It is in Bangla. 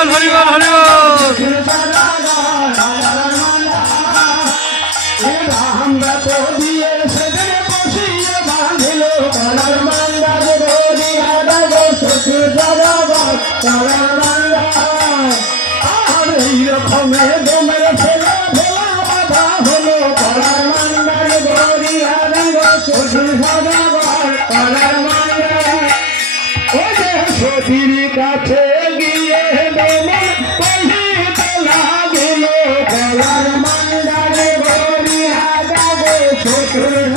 মান্দার ও যে সতীর কাছে 그